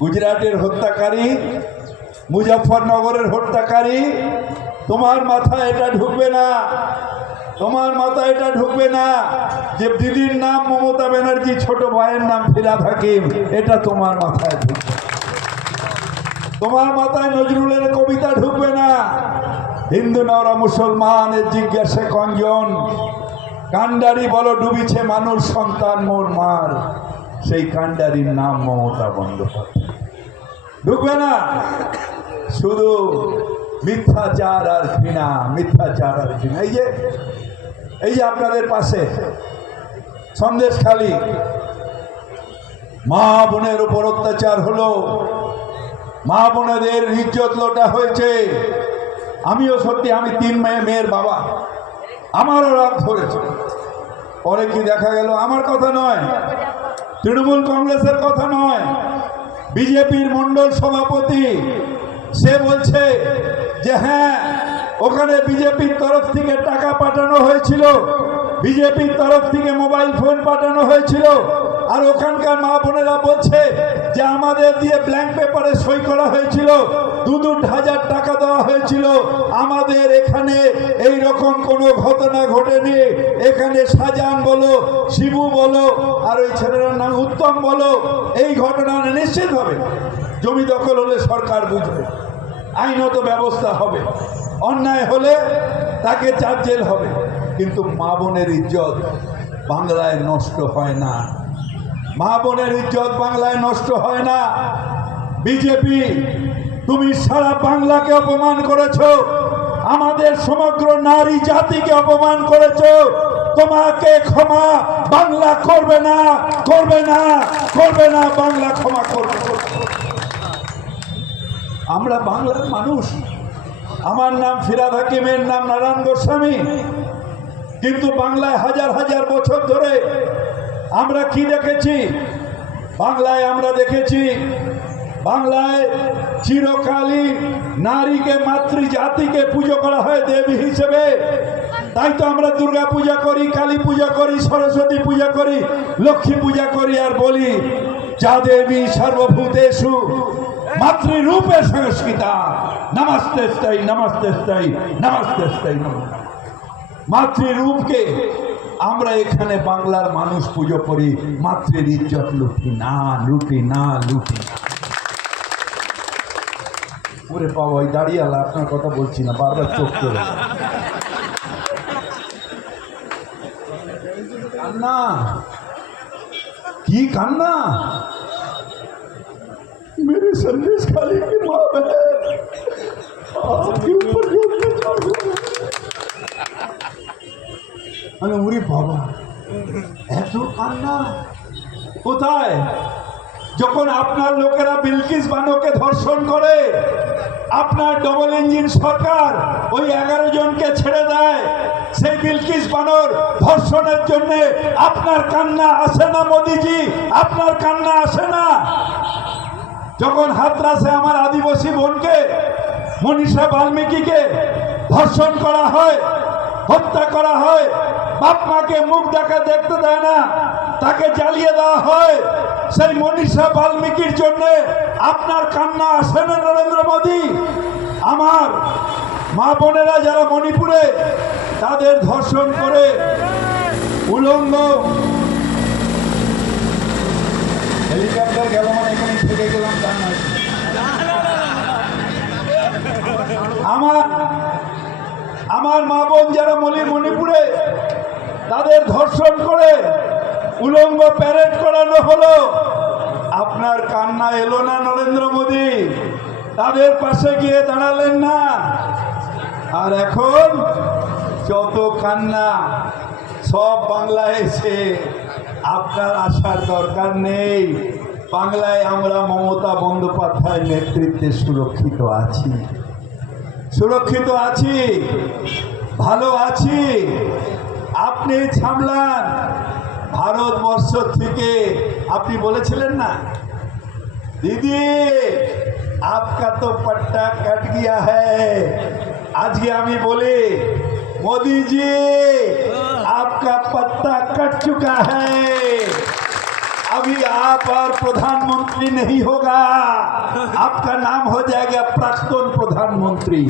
গুজরাটের হত্যাকারী, মুজফ্ফরনগরের হত্যাকারী, তোমার মাথায় এটা ঢুকবে না। তোমার মাথায় এটা ঢুকবে না যে দিদির নাম মমতা ব্যানার্জি, ছোট ভাইয়ের নাম ফিরাদ হাকিম, এটা তোমার মাথায় ঢুকবে তোমার মাথায় নজরুলের কবিতা ঢুকবে না। হিন্দু নরা মুসলমানের জিজ্ঞাসা কঞ্জন, কান্ডারি বলো ডুবিছে মানুষ, সন্তান মোর মার। সেই কান্ডারির নাম মমতা বন্দ্যোপাধ্যায়। ঢুকবে না। শুধু মিথ্যাচার আর ঘৃণা, মিথ্যাচার আর ঘৃণা। এই যে এই যে আপনাদের পাশে, সন্দেশখালী। মা বোনের উপর অত্যাচার হলো। মা বোনেদের ইজ্জত লোটা হয়েছে। আমিও সত্যি, আমি তিন মেয়ে, মেয়ের বাবা। আমারও রাগ ধরেছে। পরে কি দেখা গেল? আমার কথা নয়। তৃণমূল কংগ্রেসের কথা নয়। বিজেপির মন্ডল সভাপতি, সে বলছে যে হ্যাঁ ওখানে বিজেপির তরফ থেকে টাকা পাঠানো হয়েছিল, বিজেপির তরফ থেকে মোবাইল ফোন পাঠানো হয়েছিল, আর ওখানকার মা বোনেরা বলছে যে আমাদের দিয়ে ব্ল্যাঙ্ক পেপারে সই করা হয়েছিল দু হাজার টাকা দেওয়া হয়েছিল। আমাদের এখানে এই রকম কোনো ঘটনা ঘটেনি। এখানে সাজান বলো, শিবু বলো, আর ওই ছেলেটার নাম উত্তম বলো, এই ঘটনা নিশ্চিত হবে। জমি দখল হলে সরকার বুঝবে, আইনত ব্যবস্থা হবে। অন্যায় হলে তাকে চার জেল হবে। কিন্তু মা বোনের ইজ্জত বাংলায় নষ্ট হয় না। মা বোনের ইজ্জত বাংলায় নষ্ট হয় না। বিজেপি, তুমি সারা বাংলাকে অপমান করেছ। আমাদের সমগ্র নারী জাতিকে অপমান করেছ। তোমাকে ক্ষমা বাংলা করবে না করবে না করবে না, বাংলা ক্ষমা করবে। আমরা বাংলার মানুষ। আমার নাম ফিরাদ হাকিমের নাম নারায়ণ গোস্বামী। কিন্তু বাংলায় হাজার হাজার বছর ধরে আমরা কি দেখেছি? বাংলায় আমরা দেখেছি, বাংলায় চিরকালই নারীকে মাতৃ জাতিকে পুজো করা হয় দেবী হিসেবে। তাই তো আমরা দুর্গা পূজা করি, কালী পূজা করি, সরস্বতী পূজা করি, লক্ষ্মী পূজা করি আর বলি, যা দেবী সর্বভূতেষু, মাতৃরূপে সংস্কৃতা, নমস্তে স্থায়ী নমস্তে নমস্তে মাতৃরূপকে আমরা এখানে বাংলার মানুষ পুজো করি মাতৃ ইজ্জত লুটি, না লুটি না লুটি। না ওরে বাবা, ওই দাঁড়িয়ে আপনার কথা বলছি না, বারবার চোখ করে কান্না? কি কান্না? কান্না কোথায়? যখন আপনার লোকেরা বিলকিস বানোকে ধর্ষণ করে, আপনার ডবল ইঞ্জিন সরকার ওই এগারো জনকে ছেড়ে দেয়, সেই বিলকিস বানর ধর্ষণের জন্য আপনার কান্না আসে না মোদিজি, আপনার কান্না আসে না। যখন হাতরাসে আমার আদিবাসী বোনকে, মনীষা বাল্মীকিকে ধর্ষণ করা হয়, হত্যা করা হয় বাপ মাকে মুখ দেখা দেখতে দেয় না, তাকে জ্বালিয়ে দেওয়া হয়। সেই মনীষা বাল্মীকির জন্য আপনার কান্না আসে না নরেন্দ্র মোদী? আমার মা বোনেরা যারা মণিপুরে, তাদের ধর্ষণ করে উলঙ্গ। হেলিকপ্টার গেল মানে এখানে থেকে গেলাম আমার আমার মা বোন যারা মলি মণিপুরে তাদের ধর্ষণ করে উলঙ্গ প্যারেড করানো হলো। আপনার কান্না এলো না নরেন্দ্র মোদী? তাদের পাশে গিয়ে দাঁড়ালেন না। আর এখন যত কান্না, সব বাংলায় এসে আপনার আসার দরকার নেই। বাংলায় আমরা মমতা বন্দ্যোপাধ্যায়ের নেতৃত্বে সুরক্ষিত আছি। সুরক্ষিত আছি, ভালো আছি। আপনি সামলান ভারতবর্ষ থেকে আপনি বলেছিলেন না দিদি आपका तो पट्टा कट गया है আজকে আমি বলি मोदी जी आपका पत्ता कट चुका है अभी आप और प्रधानमंत्री नहीं होगा आपका नाम हो जाएगा प्राक्तन प्रधानमंत्री